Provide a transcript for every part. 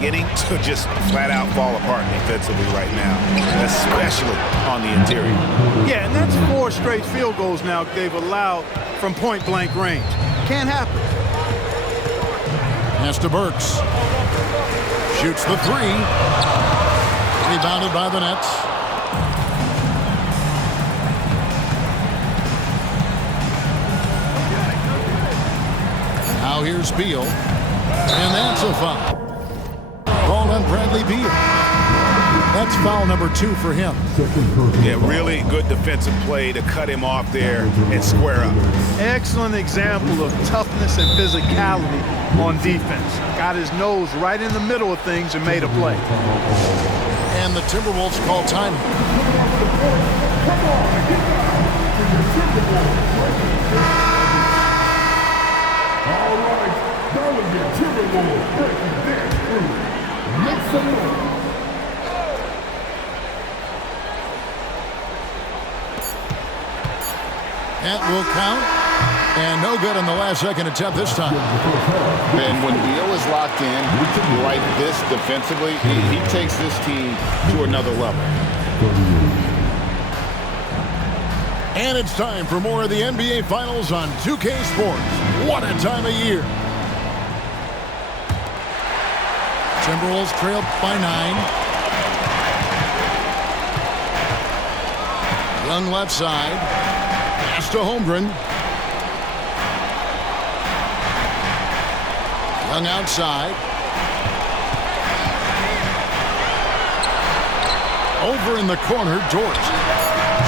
Getting to just flat out fall apart defensively right now, especially on the interior. Yeah, and that's 4 straight field goals now they've allowed from point-blank range. Can't happen. Pass to Burks. Shoots the 3. Rebounded by the Nets. Now here's Beal. And that's a foul. Called on Bradley Beal. That's foul number 2 for him. Yeah, really good defensive play to cut him off there and square up. Excellent example of toughness and physicality on defense. Got his nose right in the middle of things and made a play. And the Timberwolves call time. All right, now we get Timberwolves breaking their through. Make some noise. That will count. And no good on the last second attempt this time. And when Beal is locked in like this defensively, he takes this team to another level. And it's time for more of the NBA Finals on 2K Sports. What a time of year. Timberwolves trail by 9. Young left side. Pass to Holmgren. Young outside. Over in the corner, Dort.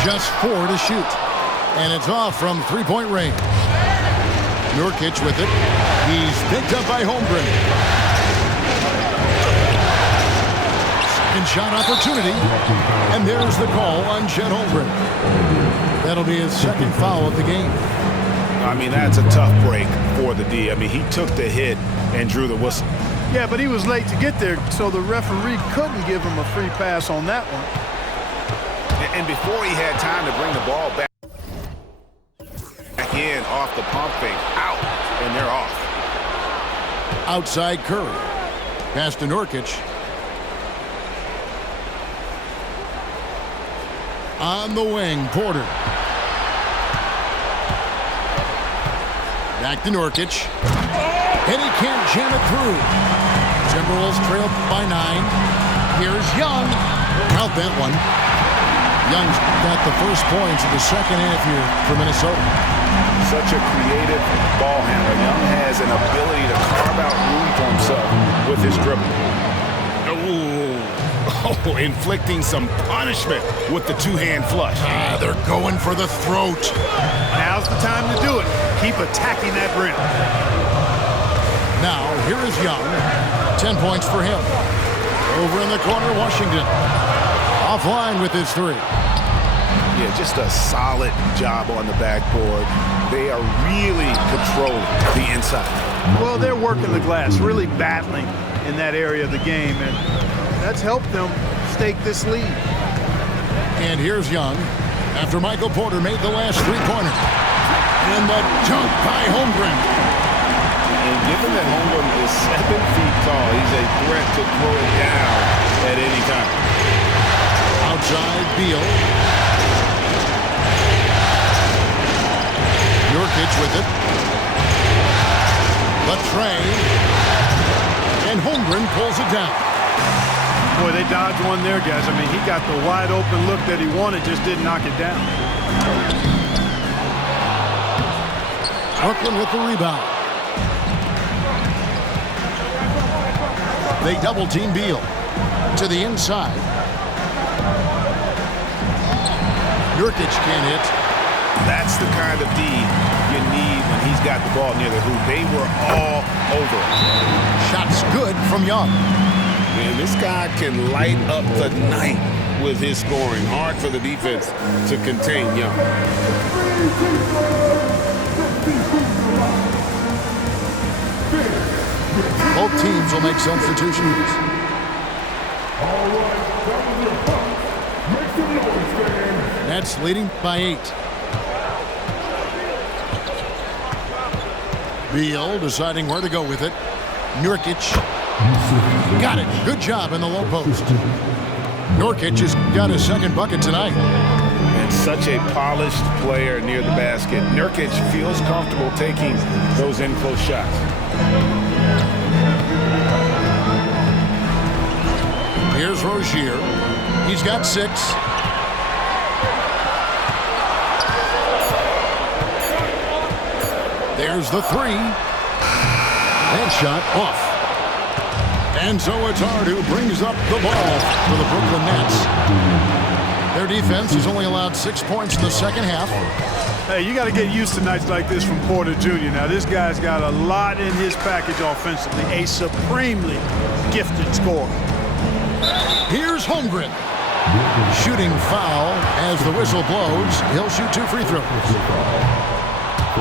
Just 4 to shoot. And it's off from three-point range. Nurkic with it. He's picked up by Holmgren. Second shot opportunity. And there's the call on Chet Holmgren. That'll be his second foul of the game. I mean, that's a tough break for the D. I mean, he took the hit and drew the whistle. Yeah, but he was late to get there, so the referee couldn't give him a free pass on that one. And before he had time to bring the ball back in off the pump fake, out, and they're off. Outside Curry. Pass to Nurkic. On the wing, Porter. Back to Nurkic. And he can't jam it through. Timberwolves trail by 9. Here's Young. Count that one. Young's got the first points of the second half here for Minnesota. Such a creative ball handler. Young has an ability to carve out room for himself with his dribble. Oh, inflicting some punishment with the two-hand flush. They're going for the throat. Now's the time to do it. Keep attacking that rim. Now, here is Young. 10 points for him. Over in the corner, Washington. Offline with his 3. Yeah, just a solid job on the backboard. They are really controlling the inside. Well, they're working the glass, really battling in that area of the game, and that's helped them stake this lead. And here's Young after Michael Porter made the last 3-pointer. And the dunk by Holmgren. And given that Holmgren is 7 feet tall, he's a threat to throw it down at any time. Outside Beal. Nurkic with it. The tray. And Holmgren pulls it down. Boy, they dodged one there, guys. I mean, he got the wide open look that he wanted, just didn't knock it down. Brooklyn with the rebound. They double team Beal to the inside. Nurkic can't hit. That's the kind of D you need when he's got the ball near the hoop. They were all over it. Shots good from Young. Man, this guy can light up the night with his scoring. Hard for the defense to contain Young. Both teams will make substitutions. All right, that was your punt. Make some noise, fans. Nets leading by 8. Beal deciding where to go with it. Nurkic Got it. Good job in the low post. Nurkic has got his second bucket tonight. And such a polished player near the basket. Nurkic feels comfortable taking those in-close shots. Here's Rozier. He's got 6. There's the 3. That shot off. And so it's Hart who brings up the ball for the Brooklyn Nets. Their defense has only allowed 6 points in the second half. Hey, you got to get used to nights like this from Porter Jr. Now, this guy's got a lot in his package offensively. A supremely gifted scorer. Here's Holmgren. Shooting foul as the whistle blows. He'll shoot 2 free throws.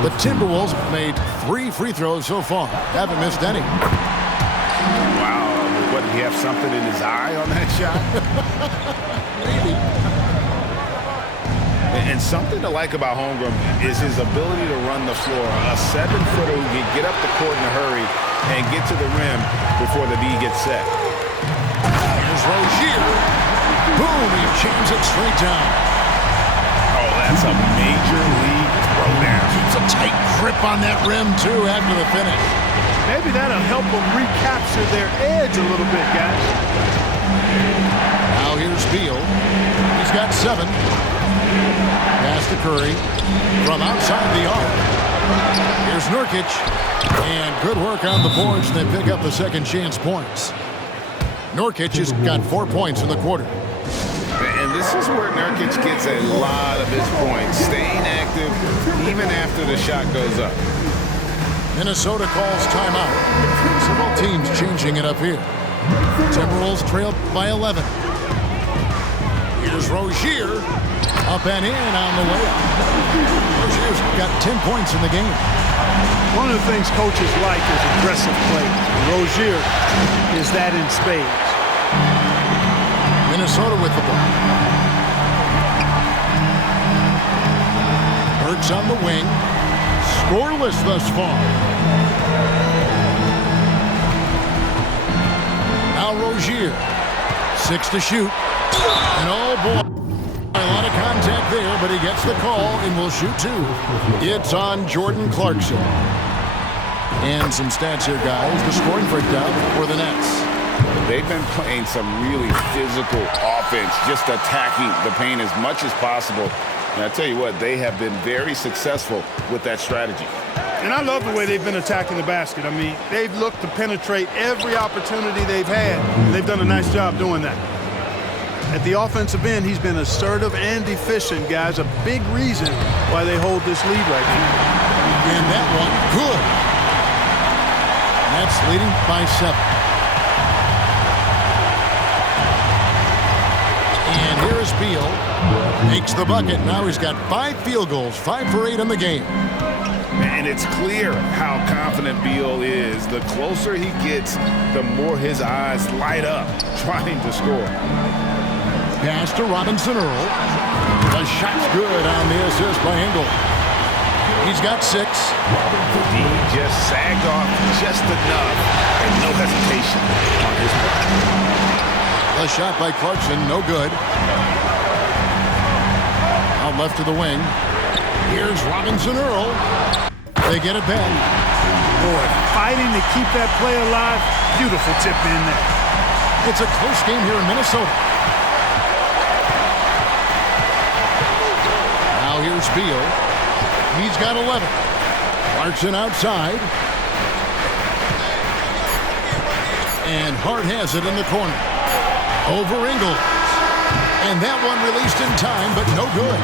The Timberwolves have made 3 free throws so far. Haven't missed any. Wow. What, did he have something in his eye on that shot? Maybe. And something to like about Holmgren is his ability to run the floor. A 7-footer who can get up the court in a hurry and get to the rim before the D gets set. Here's Rozier. Boom, he jams it straight down. Oh, that's a major league throwdown. Keeps a tight grip on that rim, too, after the finish. Maybe that'll help them recapture their edge a little bit, guys. Now here's Beal. He's got 7. Pass to Curry from outside the arc. Here's Nurkic. And good work on the boards, and they pick up the second chance points. Nurkic has got 4 points in the quarter. And this is where Nurkic gets a lot of his points, staying active even after the shot goes up. Minnesota calls timeout. Several teams changing it up here. Timberwolves trail by 11. Here's Rozier. Up and in on the layup. Rozier's got 10 points in the game. One of the things coaches like is aggressive play. Rozier is that in spades. Minnesota with the ball. Burks on the wing. Scoreless thus far. Now Rozier. 6 to shoot. And oh boy. A lot of contact there, but he gets the call and will shoot 2. It's on Jordan Clarkson. And some stats here, guys. The scoring breakdown for the Nets. They've been playing some really physical offense, just attacking the paint as much as possible. And I tell you what, they have been very successful with that strategy. And I love the way they've been attacking the basket. I mean, they've looked to penetrate every opportunity they've had, and they've done a nice job doing that. At the offensive end, he's been assertive and efficient, guys. A big reason why they hold this lead right now. And that one, good. Nets leading by 7. And here is Beal. Makes the bucket. Now he's got 5 field goals, 5 for 8 in the game. And it's clear how confident Beal is. The closer he gets, the more his eyes light up trying to score. Pass to Robinson Earl. The shot's good on the assist by Engel. He's got 6. He just sagged off just enough and no hesitation on his part. The shot by Clarkson, no good. Out left to the wing. Here's Robinson Earl. They get it back. Boy, fighting to keep that play alive. Beautiful tip in there. It's a close game here in Minnesota. Now here's Beal. He's got 11. Clarkson outside. And Hart has it in the corner. Over Ingles. And that one released in time, but no good.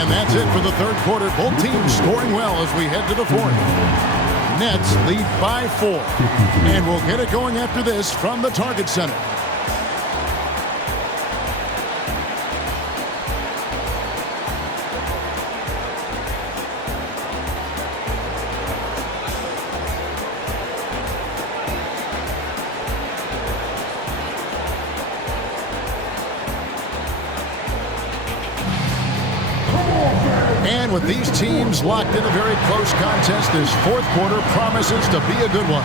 And that's it for the third quarter. Both teams scoring well as we head to the fourth. Nets lead by 4. And we'll get it going after this from the Target Center. And with these teams locked in a very close contest, this fourth quarter promises to be a good one.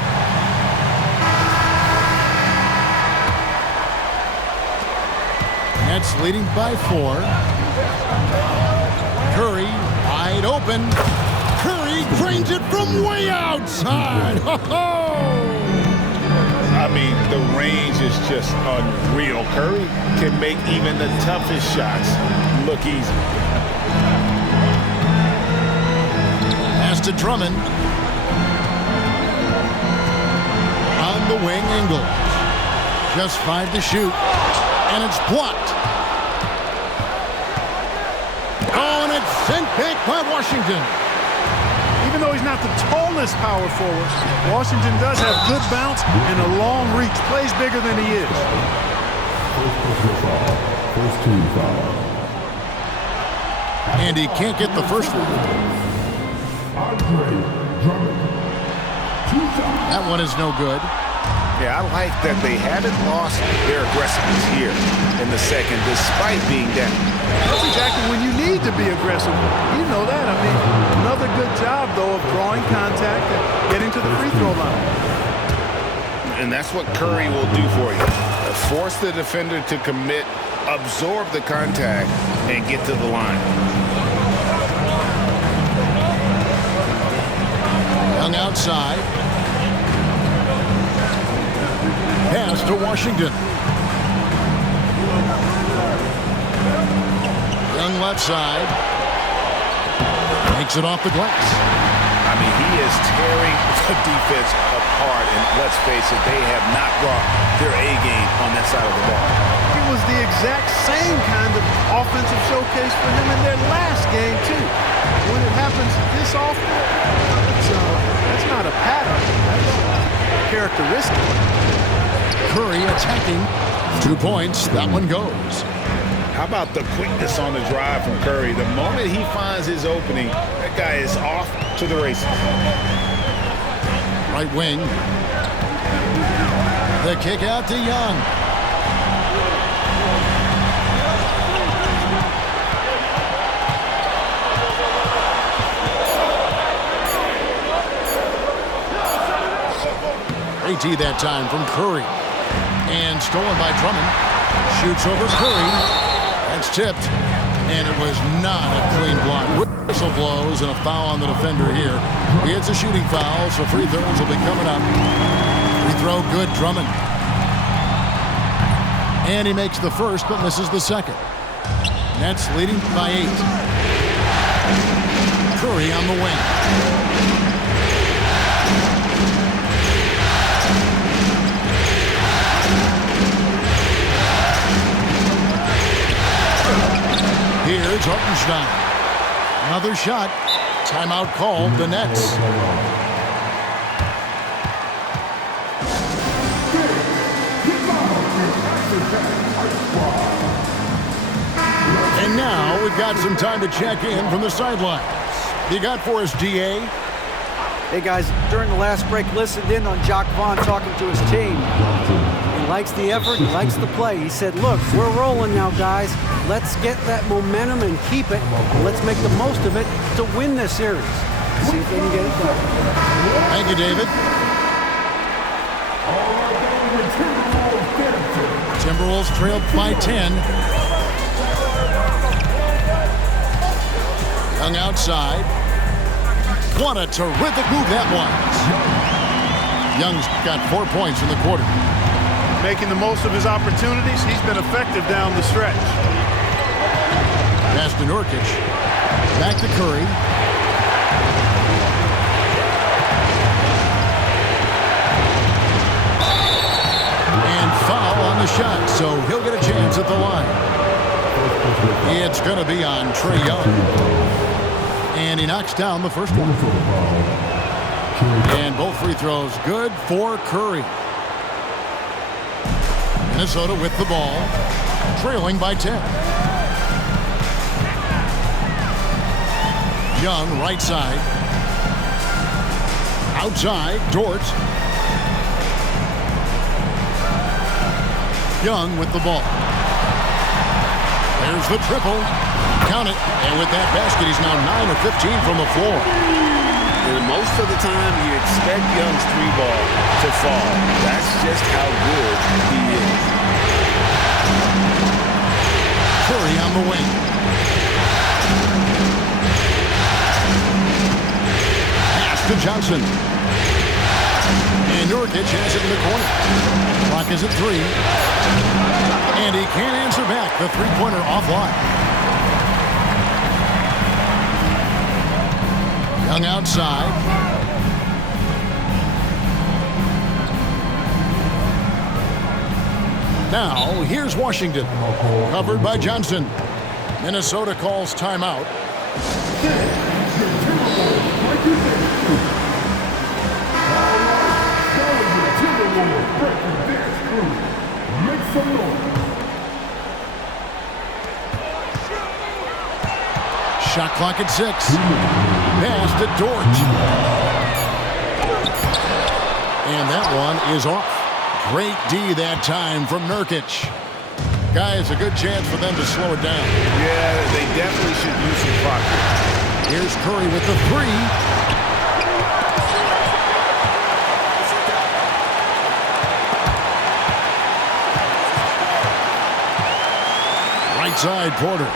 Nets leading by 4. Curry wide open. Curry drains it from way outside. I mean, the range is just unreal. Curry can make even the toughest shots look easy. Pass to Drummond. On the wing, Ingles. Just 5 to shoot. And it's blocked. Oh, and it's sent back by Washington. Even though he's not the tallest power forward, Washington does have good bounce and a long reach. Plays bigger than he is. First team foul. And he can't get the first one. Andre Drummond. 2 shots. That one is no good. Yeah, I like that they haven't lost their aggressiveness here in the second, despite being down. That's exactly when you need to be aggressive. You know that. I mean, another good job, though, of drawing contact and getting to the free throw line. And that's what Curry will do for you. Force the defender to commit, absorb the contact, and get to the line. Young outside. Pass to Washington. Young left side. Makes it off the glass. I mean, he is tearing the defense apart, and let's face it, they have not brought their A game on that side of the ball. It was the exact same kind of offensive showcase for him in their last game, too. When it happens this often, that's not a pattern. That's characteristic. Curry attacking. 2 points. That one goes. How about the quickness on the drive from Curry? The moment he finds his opening, that guy is off to the races. Right wing. The kick out to Young. AT that time from Curry. And stolen by Drummond. Shoots over Curry. That's tipped. And it was not a clean block. Whistle blows and a foul on the defender here. It's a shooting foul, so free throws will be coming up. Free throw good, Drummond. And he makes the first, but misses the second. Nets leading by 8. Curry on the wing. Here's Hartenstein. Another shot. Timeout called, the Nets. And now we've got some time to check in from the sidelines. You got for us, DA? Hey guys, during the last break, listened in on Jacques Vaughn talking to his team. He likes the effort, he likes the play. He said, look, we're rolling now, guys. Let's get that momentum and keep it. Let's make the most of it to win this series. See if they can get it done. Thank you, David. Timberwolves trailed by 10. Young outside. What a terrific move that was. Young's got 4 points in the quarter. Making the most of his opportunities. He's been effective down the stretch. Pass to Nurkic. Back to Curry. And foul on the shot, so he'll get a chance at the line. It's going to be on Trae Young. And he knocks down the first one. And both free throws good for Curry. Minnesota with the ball, trailing by 10. Young, right side. Outside, Dort. Young with the ball. There's the triple. Count it. And with that basket, he's now 9 of 15 from the floor. And most of the time, you expect Young's 3-ball to fall. That's just how good he is. the wing. Pass to Johnson. And Nurkic has it in the corner. Clock is at 3. And he can't answer back. The three-pointer offline. Young outside. Now, here's Washington. Covered by Johnson. Minnesota calls timeout. Shot clock at 6. Pass to Dort. And that one is off. Great D that time from Nurkic. Guys, a good chance for them to slow it down. Yeah, they definitely should use some clock. Here's Curry with the 3. Right side, Porter.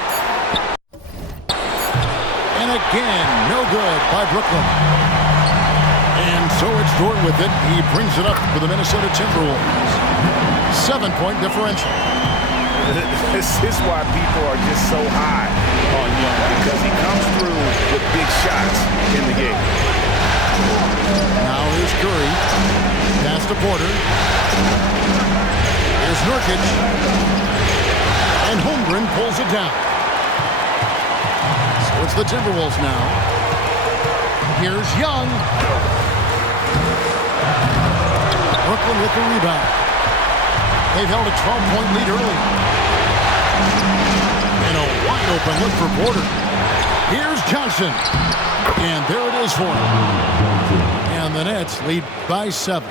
And again, no good by Brooklyn. And so it's Dort with it. He brings it up for the Minnesota Timberwolves. 7-point differential. This is why people are just so high on Young, because he comes through with big shots in the game. Now here's Curry. Pass to Porter. Here's Nurkic. And Holmgren pulls it down. So it's the Timberwolves now. Here's Young. Brooklyn with the rebound. They've held a 12-point lead early. And a wide-open look for Porter. Here's Johnson. And there it is for him. And the Nets lead by 7.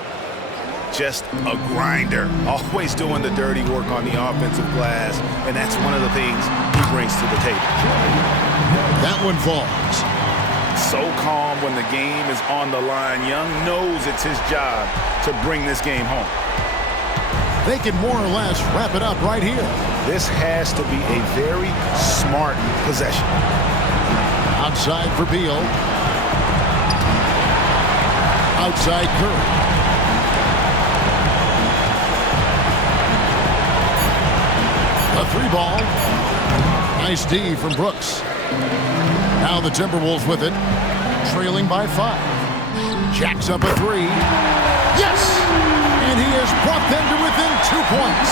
Just a grinder. Always doing the dirty work on the offensive glass. And that's one of the things he brings to the table. That one falls. So calm when the game is on the line. Young knows it's his job to bring this game home. They can more or less wrap it up right here. This has to be a very smart possession. Outside for Beal. Outside Curry. A 3-ball. Nice D from Brooks. Now the Timberwolves with it. Trailing by 5. Jacks up a 3. Yes! And he has brought them to within 2 points.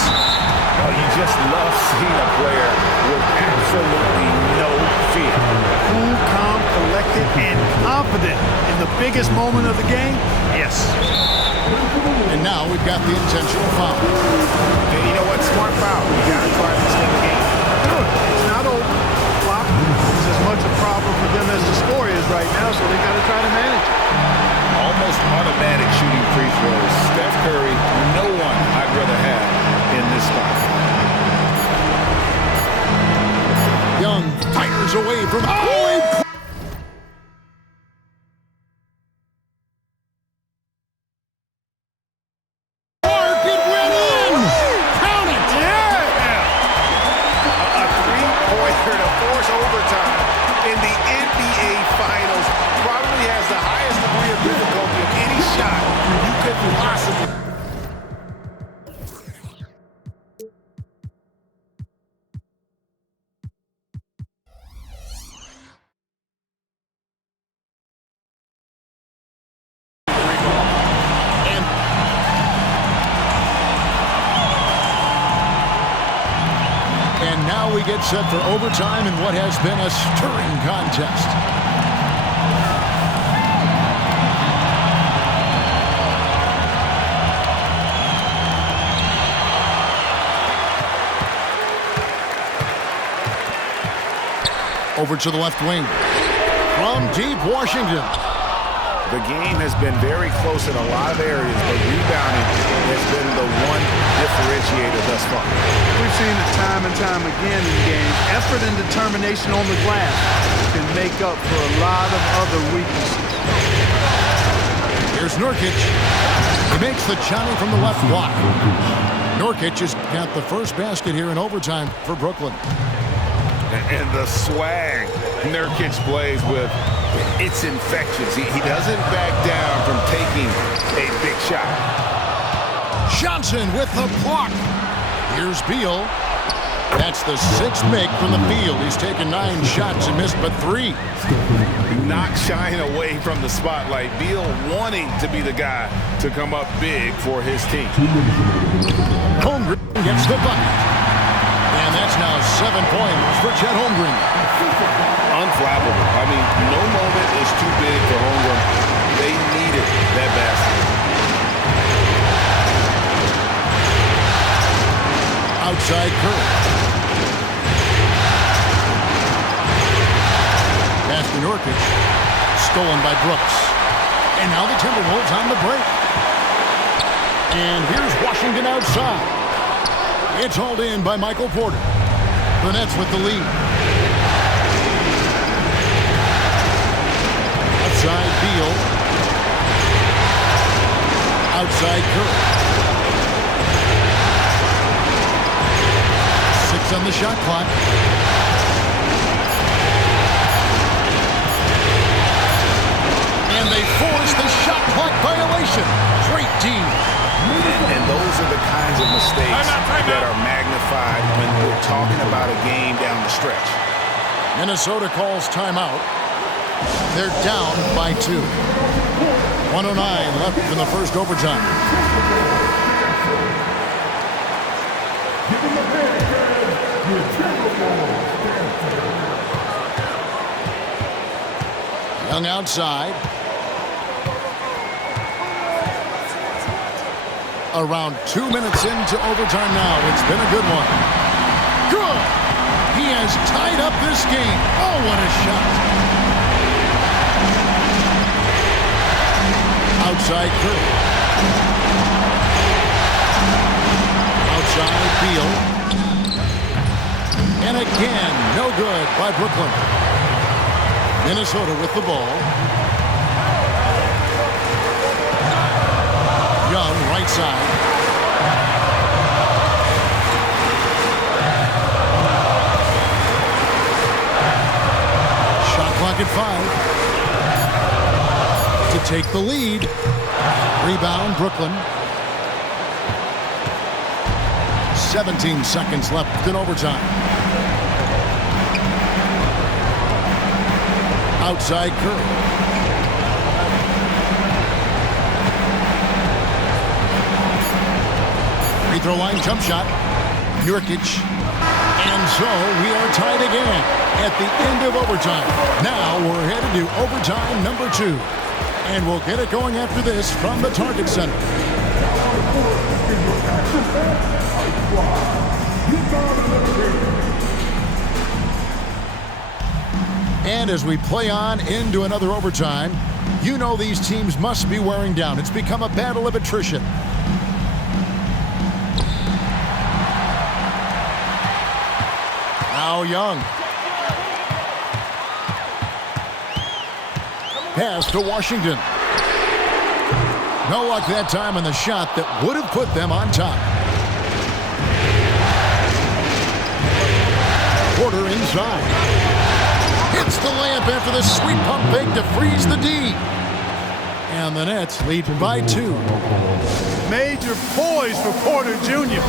Oh, you just love seeing a player with absolutely no fear. Cool, calm, collected, and confident in the biggest moment of the game. Yes. And now we've got the intentional foul. And you know what? Smart foul. You got to try to stay the game. Good. It's not over. Clock is as much a problem for them as the score is right now, so they got to try to manage it. Almost automatic shooting free throws. Steph Curry, no one I'd rather have in this spot. Young fires away from... Oh! Mark, it went in! Count it! Yeah! A three-pointer to force overtime in the NBA Finals probably has the highest degree of difficulty of any shot you could possibly... And now we get set for overtime in what has been a stirring contest. Over to the left wing. From deep Washington. The game has been very close in a lot of areas, but rebounding has been the one differentiator thus far. We've seen it time and time again in games. Effort and determination on the glass can make up for a lot of other weaknesses. Here's Nurkic. He makes the Johnny from the left block. Nurkic has got the first basket here in overtime for Brooklyn. And the swag Nurkic plays with, it's infectious. He doesn't back down from taking a big shot. Johnson with the block. Here's Beal. That's the sixth make from the field. He's taken 9 shots and missed but 3. Not shying away from the spotlight. Beal wanting to be the guy to come up big for his team. Holmgren gets the bucket. And that's now 7 points for Chet Holmgren. Unflappable. I mean, no moment is too big for Holmgren. They needed that basket. Outside Curry. Pass to Nurkic. Stolen by Brooks. And now the Timberwolves on the break. And here's Washington outside. It's hauled in by Michael Porter. The Nets with the lead. Outside Beal. Outside Curry. 6 on the shot clock. And they force the shot clock violation. Great D. And those are the kinds of mistakes that are magnified when we're talking about a game down the stretch. Minnesota calls timeout. They're down by 2. 1:09 left in the first overtime. Young outside. Around 2 minutes into overtime now. It's been a good one. Good! He has tied up this game. Oh, what a shot. Outside Curry. Outside Beal. And again, no good by Brooklyn. Minnesota with the ball. Young, right side. Shot clock at 5. To take the lead. Rebound, Brooklyn. 17 seconds left in overtime. Outside Curry. Free throw line jump shot. Nurkic. And so we are tied again at the end of overtime. Now we're headed to overtime number 2. And we'll get it going after this from the Target Center. And as we play on into another overtime, you know these teams must be wearing down. It's become a battle of attrition. Now Young. Pass to Washington. No luck that time on the shot that would have put them on top. Porter inside. Hits the layup after the sweet pump fake to freeze the D. And the Nets lead by 2. Major poise for Porter Jr.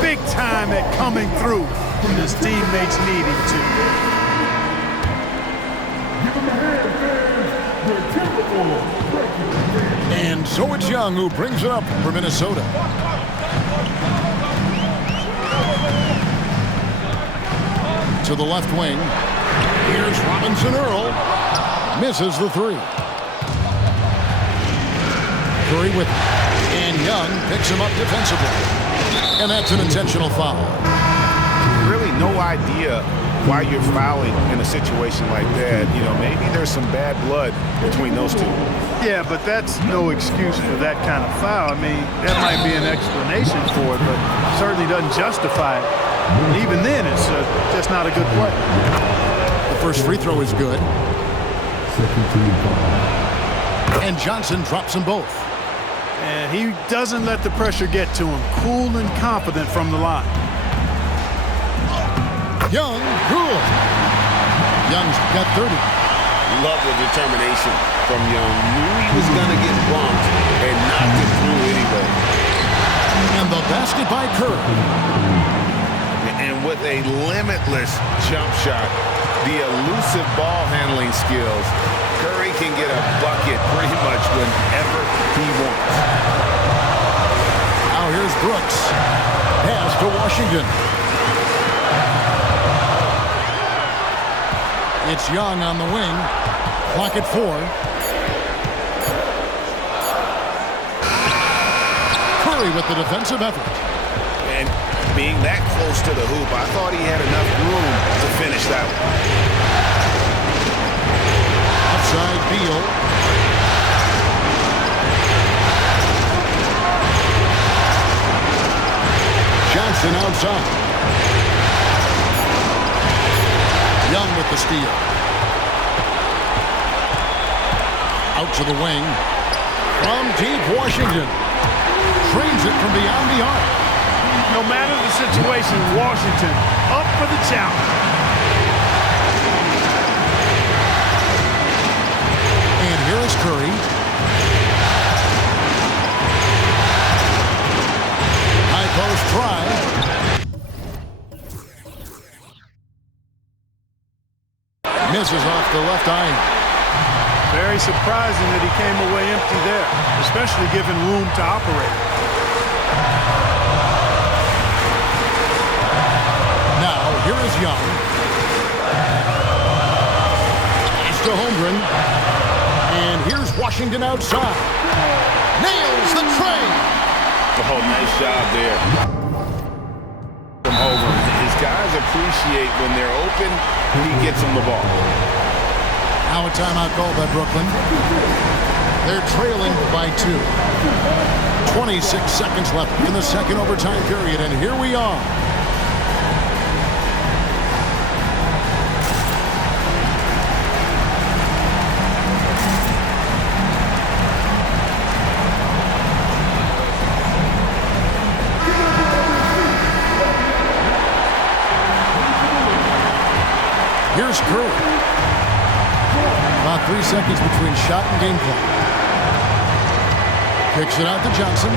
Big time at coming through when his teammates need him to. And so it's Young who brings it up for Minnesota. To the left wing. Here's Robinson Earl. Misses the 3. Curry with it. And Young picks him up defensively. And that's an intentional foul. Really no idea why you're fouling in a situation like that. You know, maybe there's some bad blood between those two. Yeah, but that's no excuse for that kind of foul. I mean, that might be an explanation for it, but certainly doesn't justify it. And even then, it's just not a good play. The first free throw is good. And Johnson drops them both. And he doesn't let the pressure get to him. Cool and confident from the line. Young, good. Young's got 30. Love the determination from Young. Knew he was going to get bumped and knocked it through anyway. And the basket by Curry. And with a limitless jump shot, the elusive ball handling skills, Curry can get a bucket pretty much whenever he wants. Now here's Brooks. Pass to Washington. It's Young on the wing. Clock at 4. Curry with the defensive effort. And being that close to the hoop, I thought he had enough room to finish that one. Outside Beal. Johnson outside. Young with the steal. Out to the wing. From deep, Washington. Trains it from beyond the arc. No matter the situation, Washington up for the challenge. And here is Curry. High post try. Misses off the left eye. Very surprising that he came away empty there, especially given room to operate. Now, here is Young. He's to Holmgren. And here's Washington outside. Nails the tray. Oh, nice job there from Holmgren. His guys appreciate when they're open, he gets them the ball. Now a timeout called by Brooklyn. They're trailing by 2. 26 seconds left in the second overtime period, and here we are. Here's Curry. About 3 seconds between shot and game clock. Kicks it out to Johnson.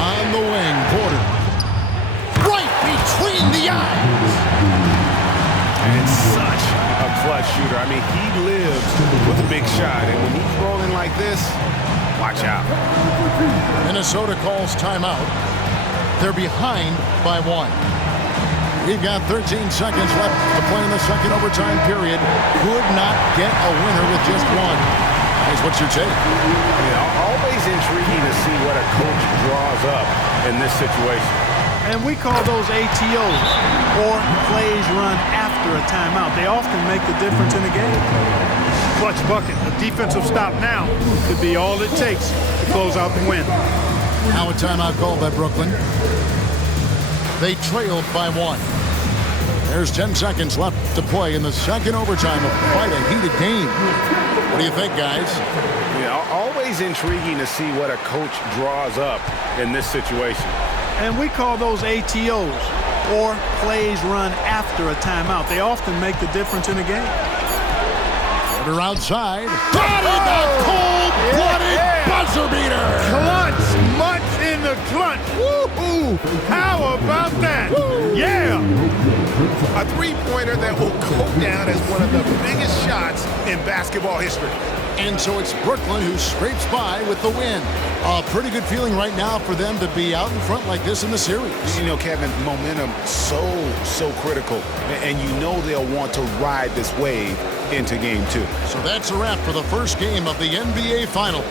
On the wing, Porter. Right between the eyes. And such a clutch shooter. I mean, he lives with a big shot. And when he's rolling like this, watch out. Minnesota calls timeout. They're behind by 1. We've got 13 seconds left to play in the second overtime period. Could not get a winner with just 1. Guys, what's your take? Always intriguing to see what a coach draws up in this situation. And we call those ATOs, or plays run after a timeout. They often make the difference in a game. Clutch bucket, a defensive stop now could be all it takes to close out the win. Now a timeout called by Brooklyn. They trailed by 1. There's 10 seconds left to play in the second overtime of quite a heated game. What do you think, guys? Always intriguing to see what a coach draws up in this situation. And we call those ATOs, or plays run after a timeout. They often make the difference in a game. Porter outside. Got it! The cold-blooded buzzer beater! Clutch! Much in the clutch! Woo-hoo! How about that? Woo. Yeah! A three-pointer that will go down as one of the biggest shots in basketball history. And so it's Brooklyn who scrapes by with the win. A pretty good feeling right now for them to be out in front like this in the series. You know, Kevin, momentum so critical. And you know they'll want to ride this wave into game 2. So that's a wrap for the first game of the NBA Finals.